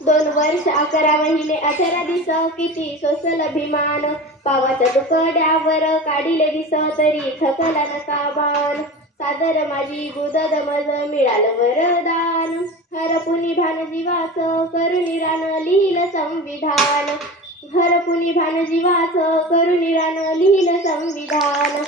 2 वर्ष 11 महिने 18 दिस किती सोसल अभिमान पावाच्या तुकड्यावर काढिले दिस तरी थकला नका बाण सादर माझी गुदद मज मिळालं वरदान हरपुनी भान जीवाचं करुणी रान लिहिलं संविधान हरपुनी भान जीवाचं करुणी रान लिहिलं संविधान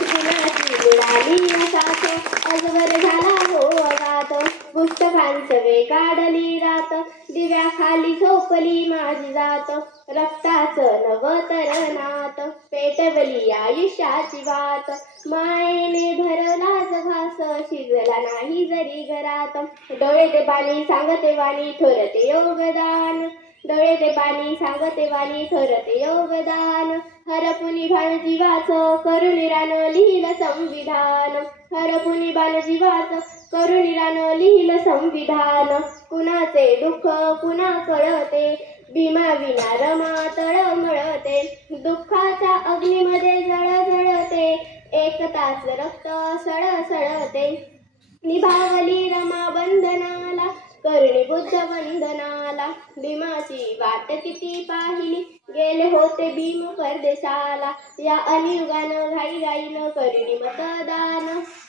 कुणाची मिळाली साथ अजवर झाला हो अगात पुस्तकांचवे काढली रात दिव्याखाली झोपली माझी जात रक्ताचं नवतरणात पेटवली आयुष्याची वात मायेने भरलाच घास शिजला नाही जरी घरात डोळे ते पाणी सांगते वाणी थोरते योगदान डोळे ते पाणी सांगते वाणी थोरते योगदान हरपुनी भान जीवाचं करुणी रान लिहिलं संविधान हरपुनी भान जीवाचं करुणी रान लिहिलं संविधान कुणाचे दुःख कुणा कळते भीमा विना रमा तळमळते दुःखाच्या अग्नीमध्ये जळजळते एकताच रक्त सळसळते निभावली रमा बंधनाला करणी बुद्ध वंदनाला भीमाची वाट किती पाहिली गेले होते भीम परदेशाला या अनियुगानं घाईघाईनं करुणी मतदान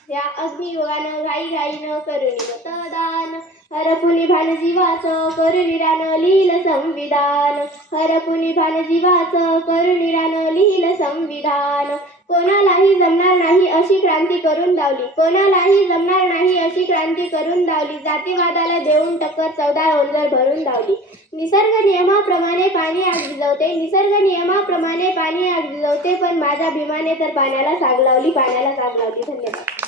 या अग्नियुगानं घाईघाईनं करुणी मतदान हरपुनी भान जीवाचं करुणी रान लिहिलं संविधान हरपुनी भान जीवाचं करुणी रान लिहिलं संविधान कोणालाही जमणार नाही अशी क्रांती करून दावली कोणालाही जमणार नाही अशी क्रांती करून दावली जातीवादाला देऊन टक्कर 14 ओंजळ भरून दावली निसर्ग नियमाप्रमाणे पाणी आग विझवते निसर्ग नियमाप्रमाणे पाणी आग विझवते पण माझ्या भीमाने तर पाण्याला साग लावली धन्यवाद.